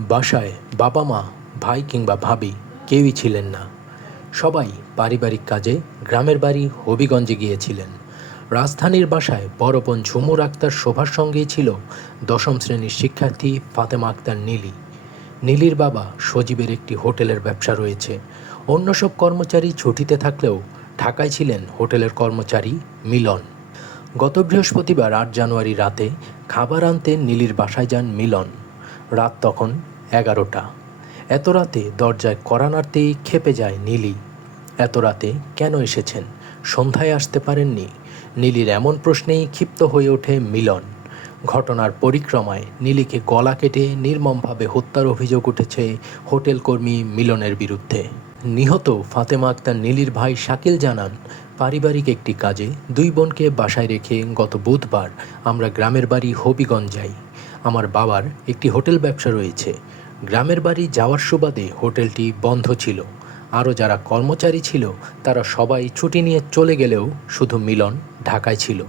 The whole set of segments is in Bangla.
বাসায় বাবা মা, ভাই কিংবা ভাবি কেউই ছিলেন না। সবাই পারিবারিক কাজে গ্রামের বাড়ি হবিগঞ্জে গিয়েছিলেন। রাজধানীর বাসায় বড় বোন ঝুমুর আক্তার শোভার সঙ্গেই ছিল দশম শ্রেণীর শিক্ষার্থী ফাতেমা আক্তার নীলি। নীলির বাবা সজীবের একটি হোটেলের ব্যবসা রয়েছে। অন্য সব কর্মচারী ছুটিতে থাকলেও ঢাকায় ছিলেন হোটেলের কর্মচারী মিলন। গত বৃহস্পতিবার ৮ জানুয়ারি রাতে খাবার আনতে নীলির বাসায় যান মিলন। রাত তখন ১১টা। এত রাতে দরজায় কড়া নাড়তেই ক্ষেপে যায় নীলি। এত রাতে কেন এসেছেন? সন্ধ্যায় আসতে পারেননি? নীলির এমন প্রশ্নেই ক্ষিপ্ত হয়ে ওঠে মিলন। ঘটনার পরিক্রমায় নীলিকে গলা কেটে নির্মমভাবে হত্যার অভিযোগ উঠেছে হোটেল কর্মী মিলনের বিরুদ্ধে। নিহত ফাতেমা আক্তার নীলির ভাই শাকিল জানান, পারিবারিক একটি কাজে দুই বোনকে বাসায় রেখে গত বুধবার আমরা গ্রামের বাড়ি হবিগঞ্জ যাই। আমার বাবার একটি হোটেল ব্যবসা রয়েছে। গ্রামের বাড়ি যাওয়ার সুবাদে হোটেলটি বন্ধ ছিল। আরও যারা কর্মচারী ছিল তারা সবাই ছুটি নিয়ে চলে গেলেও শুধু মিলন ঢাকায় ছিল।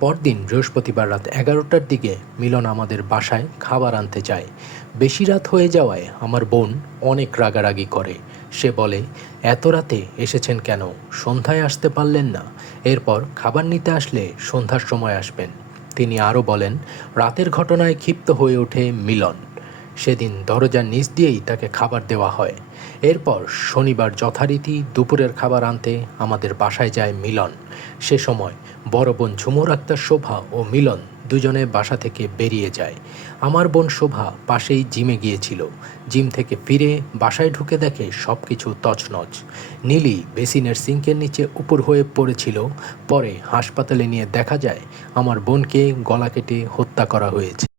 পরদিন বৃহস্পতিবার রাত ১১টার দিকে মিলন আমাদের বাসায় খাবার আনতে যায়। বেশি রাত হয়ে যাওয়ায় আমার বোন অনেক রাগারাগি করে। সে বলে, এত রাতে এসেছেন কেন? সন্ধ্যায় আসতে পারলেন না? এরপর খাবার নিতে আসলে সন্ধ্যার সময় আসবেন। তিনি আরও বলেন, রাতের ঘটনায় ক্ষিপ্ত হয়ে ওঠে মিলন। সেদিন দরজার নিচ দিয়েই তাকে খাবার দেওয়া হয়। এরপর শনিবার যথারীতি দুপুরের খাবার আনতে আমাদের বাসায় যায় মিলন। সে সময় বড় বোন ঝুমুর আক্তার শোভা ও মিলন দুজনে বাসা থেকে বেরিয়ে যায়। আমার বোন শোভা পাশেই জিমে গিয়েছিল। জিম থেকে ফিরে বাসায় ঢুকে দেখে সব কিছু তছনছ। নীলি বেসিনের সিঙ্কের নিচে উপুর হয়ে পড়েছিল। পরে হাসপাতালে নিয়ে দেখা যায় আমার বোনকে গলা কেটে হত্যা করা হয়েছে।